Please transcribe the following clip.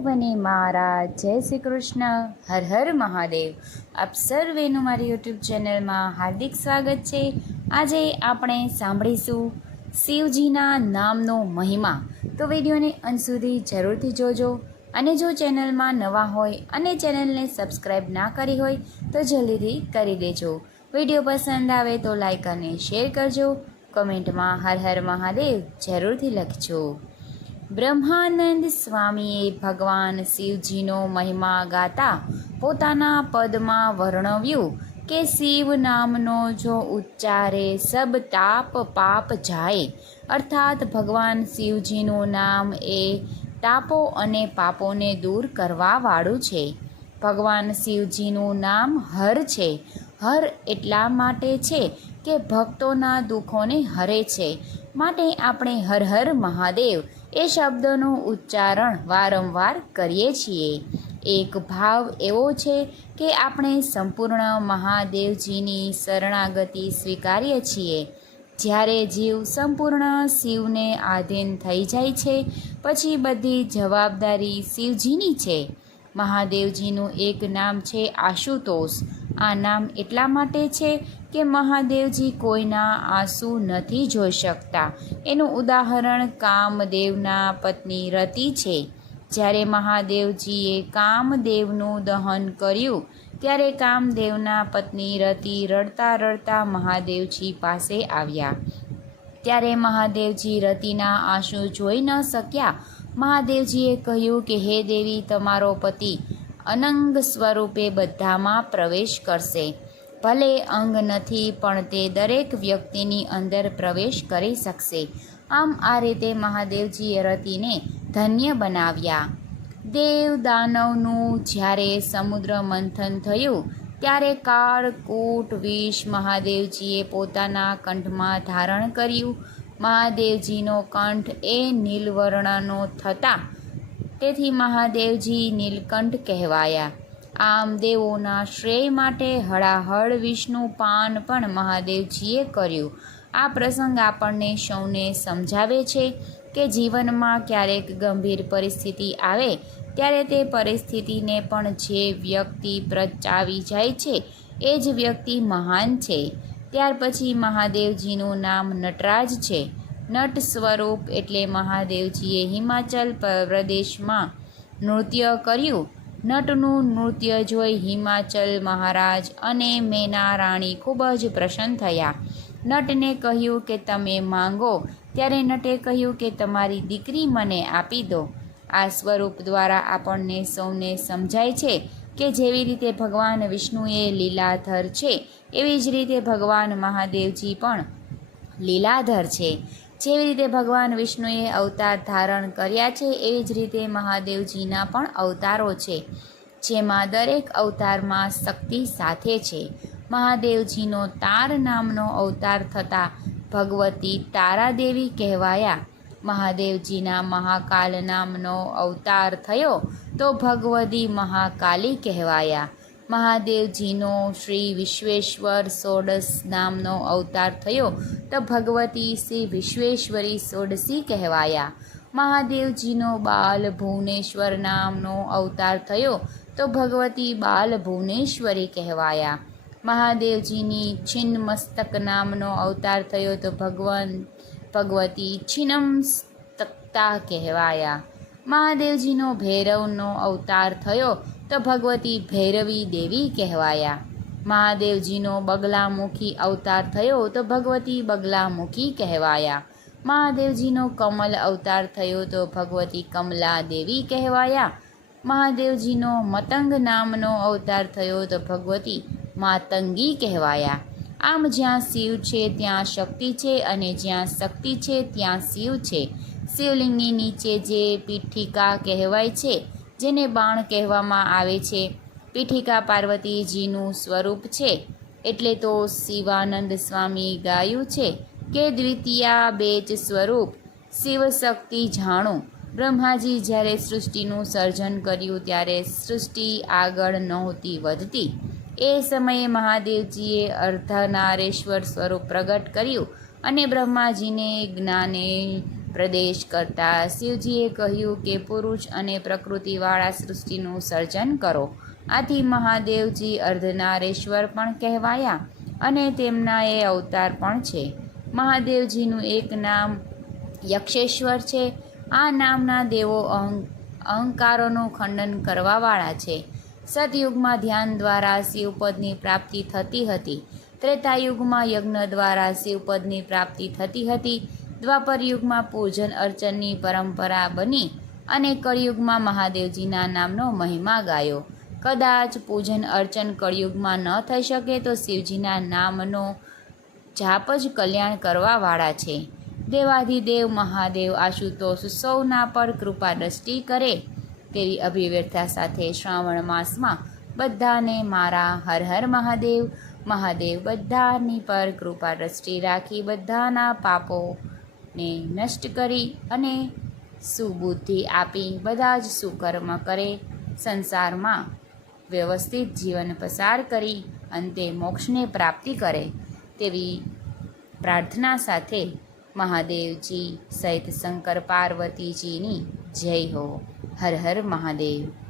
બને મારા. જય શ્રી કૃષ્ણ. હર હર મહાદેવ. આપ સર્વેનું મારી યુટ્યુબ ચેનલમાં હાર્દિક સ્વાગત છે. આજે આપણે સાંભળીશું શિવજીના નામનો મહિમા. તો વિડીયોને અંત સુધી જરૂરથી જોજો. અને જો ચેનલમાં નવા હોય અને ચેનલને સબસ્ક્રાઈબ ના કરી હોય, તો જલ્દીથી કરી દેજો. વીડિયો પસંદ આવે તો લાઈક અને શેર કરજો. કમેન્ટમાં હર હર મહાદેવ જરૂરથી લખજો. બ્રહ્માનંદ સ્વામીએ ભગવાન શિવજીનો મહિમા ગાતા પોતાના પદમાં વર્ણવ્યું કે શિવ નામનો જો ઉચ્ચારે સબ તાપ પાપ જાય, અર્થાત ભગવાન શિવજીનું નામ એ તાપો અને પાપોને દૂર કરવાવાળું છે. ભગવાન શિવજીનું નામ હર છે. હર એટલા માટે છે કે ભક્તોના દુઃખોને હરે છે. માટે આપણે હર હર મહાદેવ એ શબ્દનું ઉચ્ચારણ વારંવાર કરીએ છીએ. એક ભાવ એવો છે કે આપણે સંપૂર્ણ મહાદેવજીની શરણાગતિ સ્વીકારીએ છીએ. જ્યારે જીવ સંપૂર્ણ શિવને આધીન થઈ જાય છે, પછી બધી જવાબદારી શિવજીની છે. મહાદેવજીનું એક નામ છે આશુતોષ. આ નામ એટલા માટે છે કે મહાદેવજી કોઈના આંસુ નથી જોઈ શકતા. એનું ઉદાહરણ કામદેવના પત્ની રતિ છે. જ્યારે મહાદેવજીએ કામદેવનું દહન કર્યું, ત્યારે કામદેવના પત્ની રતિ રડતા રડતા મહાદેવજી પાસે આવ્યા. ત્યારે મહાદેવજી રતિના આંસુ જોઈ ન શક્યા. મહાદેવજીએ કહ્યું કે, હે દેવી, તમારો પતિ અનંગ સ્વરૂપે બધામાં પ્રવેશ કરશે. ભલે અંગ નથી, પણ તે દરેક વ્યક્તિની અંદર પ્રવેશ કરી શકશે. આમ આ રીતે મહાદેવજીએ રતિને ધન્ય બનાવ્યા. દેવ દાનવનું જ્યારે સમુદ્ર મંથન થયું, ત્યારે કાળ, કૂટ, વિષ મહાદેવજીએ પોતાના કંઠમાં ધારણ કર્યું. મહાદેવજીનો કંઠ એ નીલવર્ણનો થતા તેથી મહાદેવજી નીલકંઠ કહેવાયા. આમ દેવોના શ્રેય માટે હળાહળ વિષ્ણુ પાન પણ મહાદેવજીએ કર્યું. આ પ્રસંગ આપણને સૌને સમજાવે છે કે જીવનમાં ક્યારેક ગંભીર પરિસ્થિતિ આવે, ત્યારે તે પરિસ્થિતિને પણ જે વ્યક્તિ પ્રચાવી જાય છે, એ જ વ્યક્તિ મહાન છે. ત્યાર પછી મહાદેવજીનું નામ નટરાજ છે. નટ સ્વરૂપ એટલે મહાદેવજીએ હિમાચલ પ્રદેશમાં નૃત્ય કર્યું. નટનું નૃત્ય જોઈ હિમાચલ મહારાજ અને મેના રાણી ખૂબ જ પ્રસન્ન થયા. નટને કહ્યું કે તમે માંગો, ત્યારે નટે કહ્યું કે તમારી દીકરી મને આપી દો. આ સ્વરૂપ દ્વારા આપણને સૌને સમજાય છે કે જેવી રીતે ભગવાન વિષ્ણુએ લીલાધર છે, એવી જ રીતે ભગવાન મહાદેવજી પણ લીલાધર છે. જેવી રીતે ભગવાન વિષ્ણુએ અવતાર ધારણ કર્યા છે, એવી જ રીતે મહાદેવજીના પણ અવતારો છે, જેમાં દરેક અવતારમાં શક્તિ સાથે છે. મહાદેવજીનો તાર નામનો અવતાર થતાં ભગવતી તારાદેવી કહેવાયા. મહાદેવજીના મહાકાલ નામનો અવતાર થયો તો ભગવતી મહાકાલી કહેવાયા. મહાદેવજીનો શ્રી વિશ્વેશ્વર સોડસ નામનો અવતાર થયો તો ભગવતી શ્રી વિશ્વેશ્વરી સોડસી કહેવાયા. મહાદેવજીનો બાલ ભુવનેશ્વર નામનો અવતાર થયો તો ભગવતી બાલ ભુવનેશ્વરી કહેવાયા. મહાદેવજીની છિન્ન મસ્તક નામનો અવતાર થયો તો ભગવાન ભગવતી છિન્નમ તક્તા કહેવાયા. મહાદેવજીનો ભૈરવનો અવતાર થયો તો ભગવતી ભૈરવી દેવી કહેવાયા. મહાદેવજીનો બગલામુખી અવતાર થયો તો ભગવતી બગલામુખી કહેવાયા. મહાદેવજીનો કમલ અવતાર થયો તો ભગવતી કમલા દેવી કહેવાયા. મહાદેવજીનો મતંગ નામનો અવતાર થયો તો ભગવતી માતંગી કહેવાયા. આમ જ્યાં શિવ છે ત્યાં શક્તિ છે અને જ્યાં શક્તિ છે ત્યાં શિવ છે. શિવલિંગની નીચે જે પીઠિકા કહેવાય છે જેને બાણ કહેવામાં આવે છે. પીઠિકા પાર્વતીજીનું સ્વરૂપ છે. એટલે તો શિવાનંદ સ્વામી ગાયું છે કે દ્વિતીયા બેચ સ્વરૂપ. શિવશક્તિ જાણો. બ્રહ્માજી જ્યારે સૃષ્ટિનું સર્જન કર્યું ત્યારે સૃષ્ટિ આગળ નહોતી વધતી. એ સમયે મહાદેવજીએ અર્ધનારેશ્વર સ્વરૂપ પ્રગટ કર્યું અને બ્રહ્માજીને જ્ઞાને પ્રદેશ કરતા શિવજીએ કહ્યું કે પુરુષ અને પ્રકૃતિવાળા સૃષ્ટિનું સર્જન કરો. આથી મહાદેવજી અર્ધનારેશ્વર પણ કહેવાયા અને તેમના એ અવતાર પણ છે. મહાદેવજીનું એક નામ યક્ષેશ્વર છે. આ નામના દેવો અહં, અહંકારોનું ખંડન કરવાવાળા છે. સતયુગમાં ધ્યાન દ્વારા શિવપદની પ્રાપ્તિ થતી હતી. ત્રેતાયુગમાં યજ્ઞ દ્વારા શિવપદની પ્રાપ્તિ થતી હતી. દ્વાપર યુગમાં પૂજન અર્ચનની પરંપરા બની અને કળિયુગમાં મહાદેવજીના નામનો મહિમા ગાયો. કદાચ પૂજન અર્ચન કળિયુગમાં ન થઈ શકે તો શિવજીના નામનો જાપ જ કલ્યાણ કરવાવાળા છે. દેવાધિદેવ મહાદેવ આશુતોષ સૌના પર કૃપા દ્રષ્ટિ કરે તેવી અભિવ્યર્થા સાથે શ્રાવણ માસમાં બધાને મારા હર હર મહાદેવ મહાદેવ બધાની પર કૃપા દ્રષ્ટિ રાખી બધાના પાપોને નષ્ટ કરી અને સુબુદ્ધિ આપી બધા જ સુકર્મ કરે. સંસારમાં વ્યવસ્થિત જીવન પસાર કરી અંતે મોક્ષને પ્રાપ્તિ કરે તેવી પ્રાર્થના સાથે મહાદેવજી સહિત શંકર પાર્વતીજીની જય હો. હર હર મહાદેવ.